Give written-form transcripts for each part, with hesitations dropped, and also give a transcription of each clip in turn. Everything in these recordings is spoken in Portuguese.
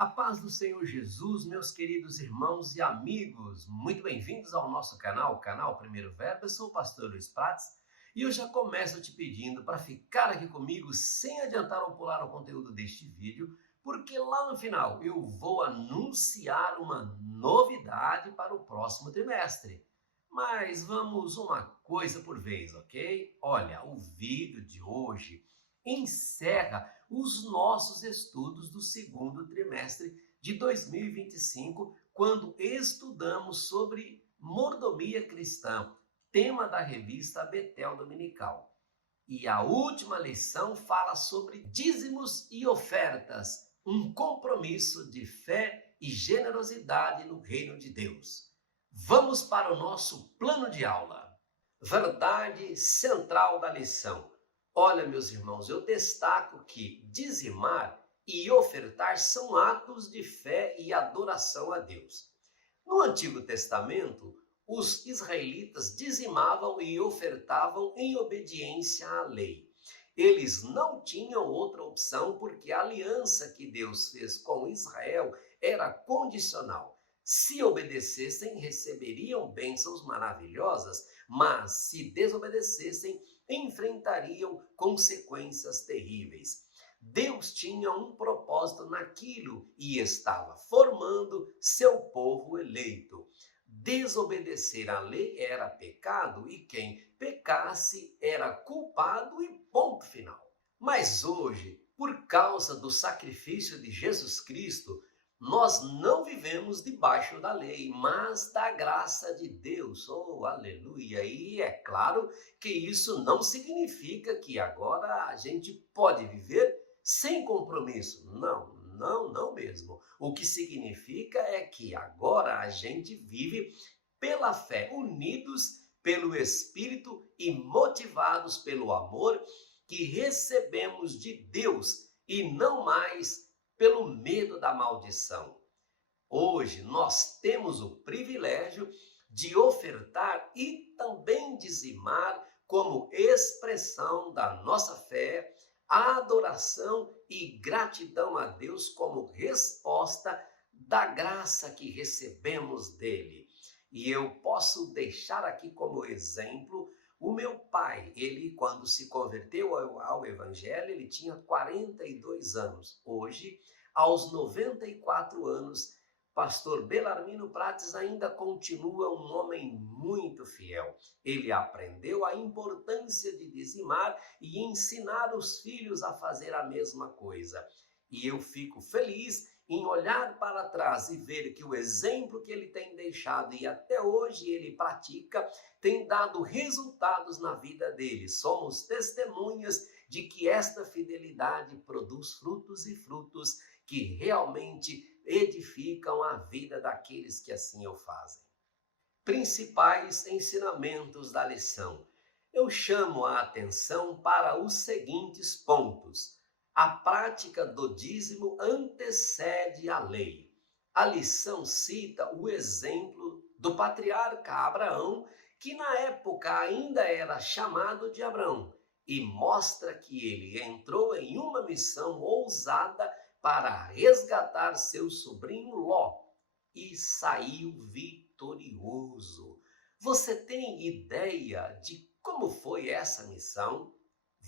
A paz do Senhor Jesus, meus queridos irmãos e amigos, muito bem-vindos ao nosso canal, o canal Primeiro Verbo. Eu sou o pastor Luiz Prates e eu já começo te pedindo para ficar aqui comigo sem adiantar ou pular o conteúdo deste vídeo, porque lá no final eu vou anunciar uma novidade para o próximo trimestre. Mas vamos uma coisa por vez, ok? Olha, o vídeo de hoje encerra os nossos estudos do segundo trimestre de 2025, quando estudamos sobre mordomia cristã, tema da revista Betel Dominical. E a última lição fala sobre dízimos e ofertas, um compromisso de fé e generosidade no reino de Deus. Vamos para o nosso plano de aula. Verdade central da lição. Olha, meus irmãos, eu destaco que dizimar e ofertar são atos de fé e adoração a Deus. No Antigo Testamento, os israelitas dizimavam e ofertavam em obediência à lei. Eles não tinham outra opção porque a aliança que Deus fez com Israel era condicional. Se obedecessem, receberiam bênçãos maravilhosas, mas se desobedecessem, enfrentariam consequências terríveis. Deus tinha um propósito naquilo e estava formando seu povo eleito. Desobedecer à lei era pecado e quem pecasse era culpado e ponto final. Mas hoje, por causa do sacrifício de Jesus Cristo, nós não vivemos debaixo da lei, mas da graça de Deus. Oh, aleluia! E é claro que isso não significa que agora a gente pode viver sem compromisso. Não mesmo. O que significa é que agora a gente vive pela fé, unidos pelo Espírito e motivados pelo amor que recebemos de Deus e não mais pelo medo da maldição. Hoje nós temos o privilégio de ofertar e também dizimar como expressão da nossa fé, adoração e gratidão a Deus como resposta da graça que recebemos dele. E eu posso deixar aqui como exemplo o meu pai. Ele, quando se converteu ao Evangelho, ele tinha 42 anos. Hoje, aos 94 anos, pastor Belarmino Prates ainda continua um homem muito fiel. Ele aprendeu a importância de dizimar e ensinar os filhos a fazer a mesma coisa. E eu fico feliz em olhar para trás e ver que o exemplo que ele tem deixado e até hoje ele pratica tem dado resultados na vida dele. Somos testemunhas de que esta fidelidade produz frutos e frutos que realmente edificam a vida daqueles que assim o fazem. Principais ensinamentos da lição. Eu chamo a atenção para os seguintes pontos. A prática do dízimo antecede a lei. A lição cita o exemplo do patriarca Abraão, que na época ainda era chamado de Abrão, e mostra que ele entrou em uma missão ousada para resgatar seu sobrinho Ló e saiu vitorioso. Você tem ideia de como foi essa missão?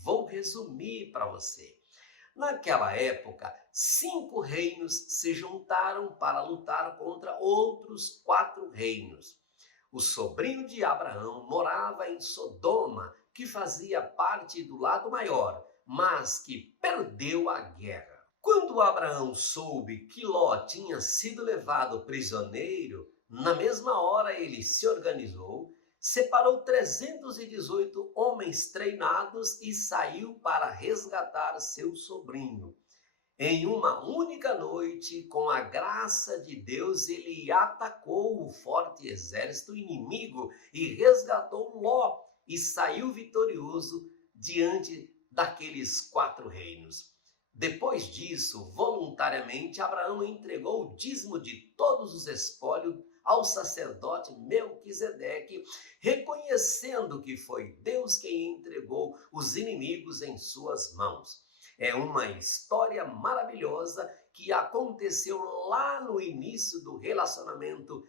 Vou resumir para você. Naquela época, 5 reinos se juntaram para lutar contra outros 4 reinos. O sobrinho de Abraão morava em Sodoma, que fazia parte do lado maior, mas que perdeu a guerra. Quando Abraão soube que Ló tinha sido levado prisioneiro, na mesma hora ele se organizou, separou 318 homens treinados e saiu para resgatar seu sobrinho. Em uma única noite, com a graça de Deus, ele atacou o forte exército inimigo e resgatou Ló e saiu vitorioso diante daqueles 4 reinos. Depois disso, voluntariamente, Abraão entregou o dízimo de todos os espólios ao sacerdote Melquisedeque, reconhecendo que foi Deus quem entregou os inimigos em suas mãos. É uma história maravilhosa que aconteceu lá no início do relacionamento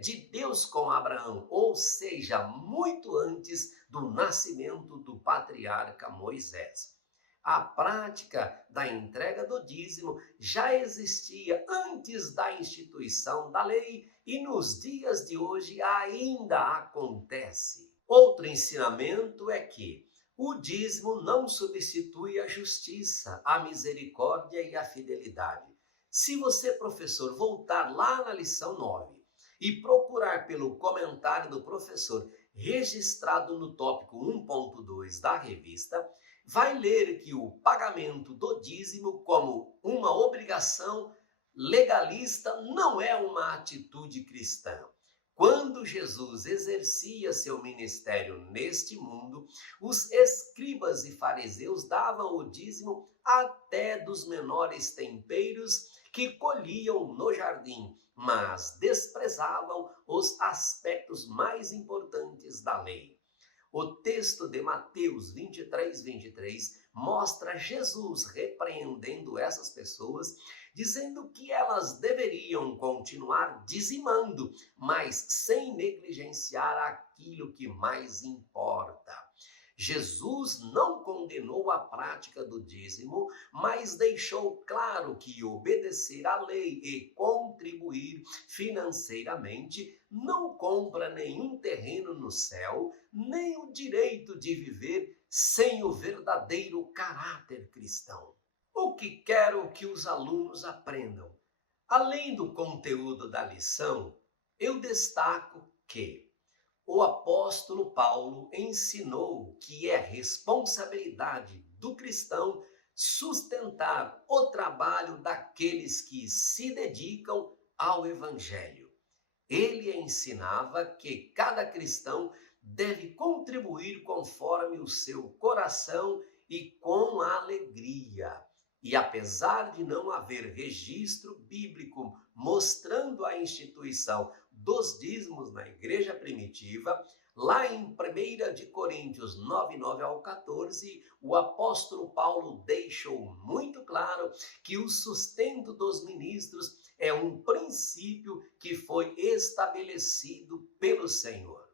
de Deus com Abraão, ou seja, muito antes do nascimento do patriarca Moisés. A prática da entrega do dízimo já existia antes da instituição da lei e nos dias de hoje ainda acontece. Outro ensinamento é que o dízimo não substitui a justiça, a misericórdia e a fidelidade. Se você, professor, voltar lá na lição 9 e procurar pelo comentário do professor registrado no tópico 1.2 da revista, vai ler que o pagamento do dízimo como uma obrigação legalista não é uma atitude cristã. Quando Jesus exercia seu ministério neste mundo, os escribas e fariseus davam o dízimo até dos menores temperos que colhiam no jardim, mas desprezavam os aspectos mais importantes da lei. O texto de Mateus 23 mostra Jesus repreendendo essas pessoas, dizendo que elas deveriam continuar dizimando, mas sem negligenciar aquilo que mais importa. Jesus não condenou a prática do dízimo, mas deixou claro que obedecer à lei e contribuir financeiramente não compra nenhum terreno no céu, nem o direito de viver sem o verdadeiro caráter cristão. O que quero que os alunos aprendam? Além do conteúdo da lição, eu destaco que o apóstolo Paulo ensinou que é responsabilidade do cristão sustentar o trabalho daqueles que se dedicam ao evangelho. Ele ensinava que cada cristão deve contribuir conforme o seu coração e com alegria. E apesar de não haver registro bíblico mostrando a instituição dos dízimos na igreja primitiva, lá em 1 de Coríntios 9 ao 14, o apóstolo Paulo deixou muito claro que o sustento dos ministros é um princípio que foi estabelecido pelo Senhor.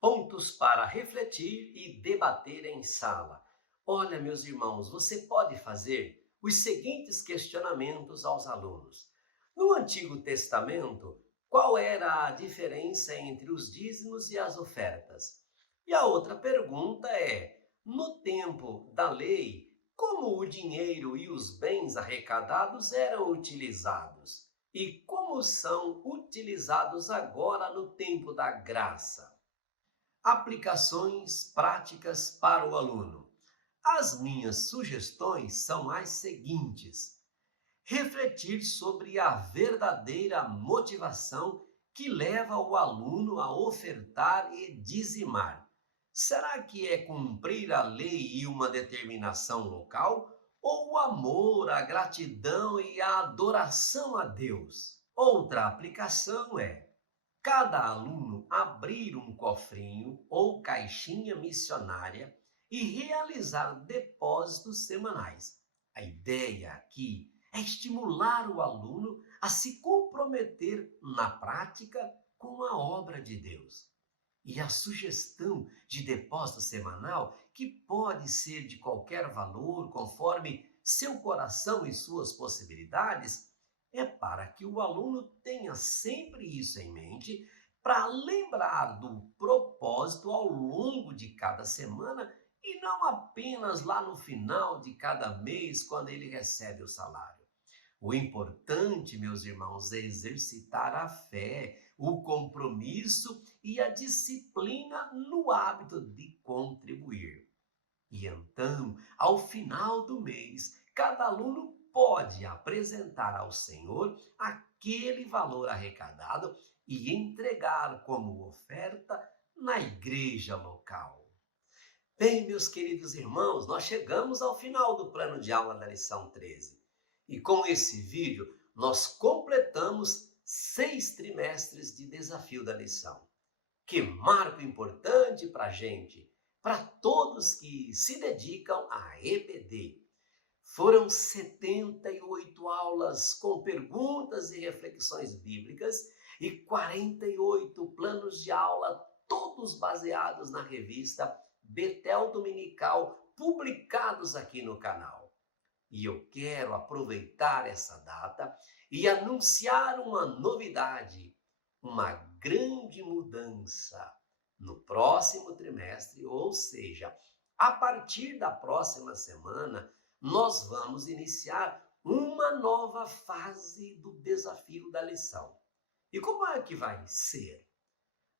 Pontos para refletir e debater em sala. Olha, meus irmãos, você pode fazer os seguintes questionamentos aos alunos. No Antigo Testamento, qual era a diferença entre os dízimos e as ofertas? E a outra pergunta é, no tempo da lei, como o dinheiro e os bens arrecadados eram utilizados? E como são utilizados agora no tempo da graça? Aplicações práticas para o aluno. As minhas sugestões são as seguintes. Refletir sobre a verdadeira motivação que leva o aluno a ofertar e dizimar. Será que é cumprir a lei e uma determinação local? Ou o amor, a gratidão e a adoração a Deus? Outra aplicação é cada aluno abrir um cofrinho ou caixinha missionária e realizar depósitos semanais. A ideia aqui é estimular o aluno a se comprometer na prática com a obra de Deus. E a sugestão de depósito semanal, que pode ser de qualquer valor, conforme seu coração e suas possibilidades, é para que o aluno tenha sempre isso em mente, para lembrar do propósito ao longo de cada semana e não apenas lá no final de cada mês, quando ele recebe o salário. O importante, meus irmãos, é exercitar a fé, o compromisso e a disciplina no hábito de contribuir. E então, ao final do mês, cada aluno pode apresentar ao Senhor aquele valor arrecadado e entregar como oferta na igreja local. Bem, meus queridos irmãos, nós chegamos ao final do plano de aula da lição 13. E com esse vídeo, nós completamos 6 trimestres de desafio da lição. Que marco importante para a gente, para todos que se dedicam à EBD. Foram 78 aulas com perguntas e reflexões bíblicas e 48 planos de aula, todos baseados na revista Betel Dominical, publicados aqui no canal. E eu quero aproveitar essa data e anunciar uma novidade, uma grande mudança no próximo trimestre, ou seja, a partir da próxima semana, nós vamos iniciar uma nova fase do desafio da lição. E como é que vai ser?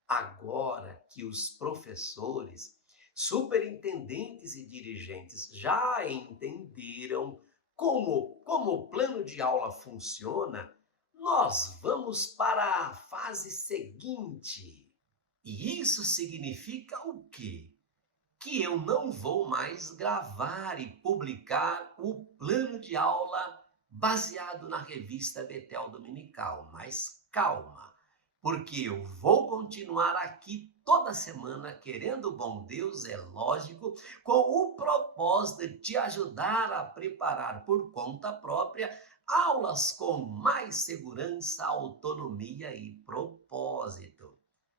Agora que os professores, superintendentes e dirigentes já entenderam como o plano de aula funciona, nós vamos para a fase seguinte. E isso significa o quê? Que eu não vou mais gravar e publicar o plano de aula baseado na revista Betel Dominical. Mas calma, porque eu vou continuar aqui toda semana, querendo bom Deus, é lógico, com o propósito de te ajudar a preparar por conta própria aulas com mais segurança, autonomia e propósito.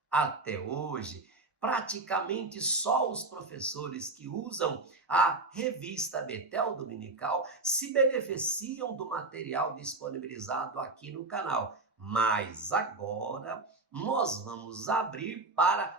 Até hoje, praticamente só os professores que usam a revista Betel Dominical se beneficiam do material disponibilizado aqui no canal. Mas agora nós vamos abrir para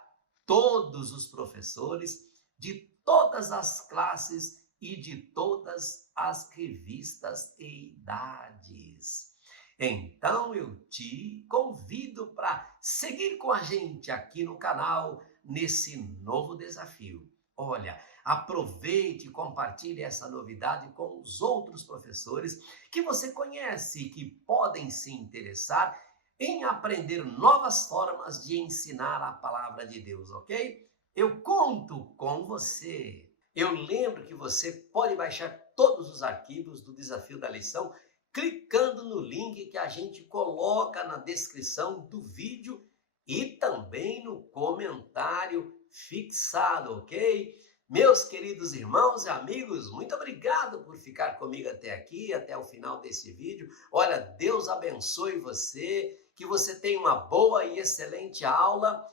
todos os professores de todas as classes e de todas as revistas e idades. Então eu te convido para seguir com a gente aqui no canal nesse novo desafio. Olha, aproveite e compartilhe essa novidade com os outros professores que você conhece e que podem se interessar em aprender novas formas de ensinar a palavra de Deus, ok? Eu conto com você. Eu lembro que você pode baixar todos os arquivos do Desafio da Lição clicando no link que a gente coloca na descrição do vídeo e também no comentário fixado, ok? Meus queridos irmãos e amigos, muito obrigado por ficar comigo até aqui, até o final desse vídeo. Olha, Deus abençoe você, que você tenha uma boa e excelente aula,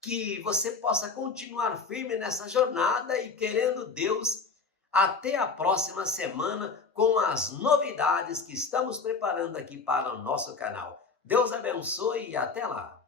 que você possa continuar firme nessa jornada e, querendo Deus, até a próxima semana com as novidades que estamos preparando aqui para o nosso canal. Deus abençoe e até lá!